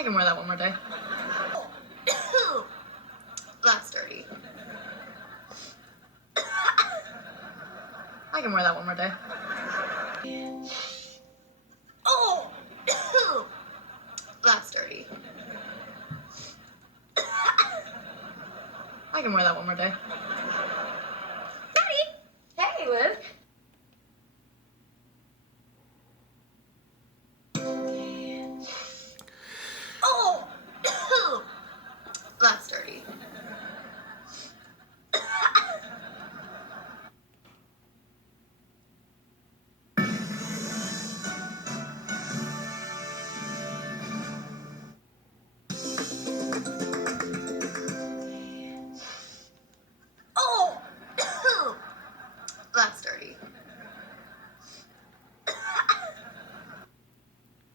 I can wear that one more day. That's dirty. I can wear that one more day. Oh! That's dirty. I can wear that one more day.